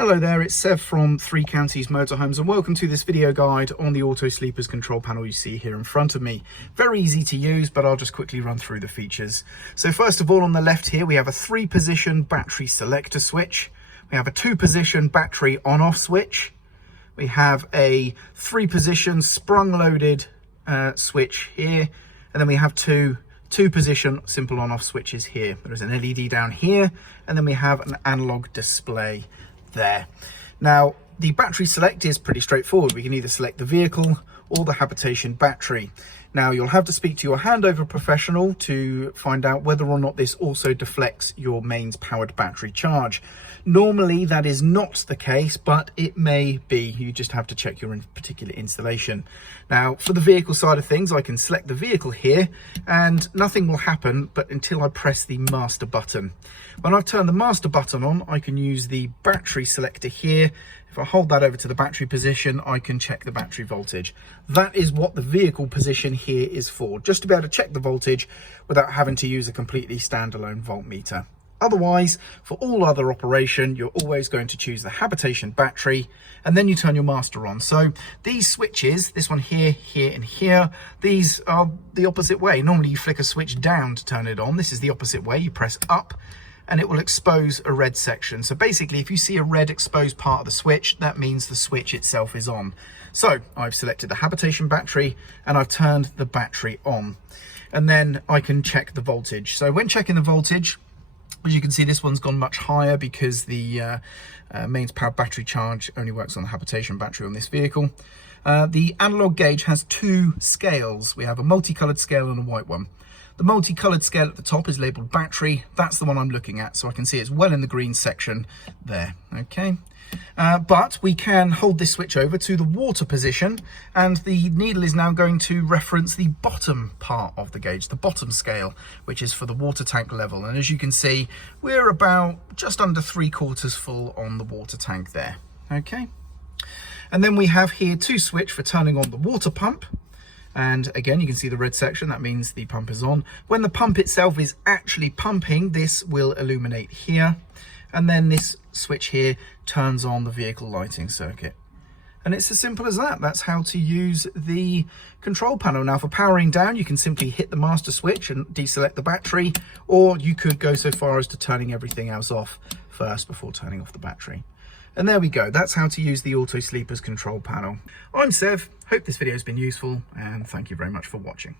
Hello there, it's Sev from Three Counties Motorhomes and welcome to this video guide on the auto sleepers control panel you see here in front of me. Very easy to use, but I'll just quickly run through the features. So first of all, on the left here we have a 3-position battery selector switch. We have a 2-position battery on-off switch. We have a 3-position sprung-loaded switch here, and then we have two-position simple on-off switches here. There is an LED down here, and then we have an analog display there. Now, the battery select is pretty straightforward. We can either select the vehicle or the habitation battery. Now, you'll have to speak to your handover professional to find out whether or not this also deflects your mains powered battery charge. Normally that is not the case, but it may be. You just have to check your particular installation. Now, for the vehicle side of things, I can select the vehicle here and nothing will happen but until I press the master button. When I've turned the master button on, I can use the battery selector here. If I hold that over to the battery position, I can check the battery voltage. That is what the vehicle position here is for, just to be able to check the voltage without having to use a completely standalone voltmeter. Otherwise, for all other operation, you're always going to choose the habitation battery, and then you turn your master on. So these switches, this one here, here, and here, these are the opposite way. Normally you flick a switch down to turn it on. This is the opposite way. You press up, and it will expose a red section. So basically, if you see a red exposed part of the switch, that means the switch itself is on. So I've selected the habitation battery and I've turned the battery on. And then I can check the voltage. So when checking the voltage, as you can see, this one's gone much higher because the mains powered battery charge only works on the habitation battery on this vehicle. The analog gauge has 2 scales. We have a multicolored scale and a white one. The multicolored scale at the top is labeled battery. That's the one I'm looking at, so I can see it's well in the green section there. Okay, but we can hold this switch over to the water position, and the needle is now going to reference the bottom part of the gauge, the bottom scale, which is for the water tank level. And as you can see, we're about just under 3/4 full on the water tank there. Okay, and then we have here 2 switch for turning on the water pump. And again, you can see the red section, that means the pump is on. When the pump itself is actually pumping, this will illuminate here. And then this switch here turns on the vehicle lighting circuit. And it's as simple as that. That's how to use the control panel. Now, for powering down, you can simply hit the master switch and deselect the battery, or you could go so far as to turning everything else off first before turning off the battery. And there we go, that's how to use the Auto Sleepers control panel. I'm Sev, hope this video has been useful, and thank you very much for watching.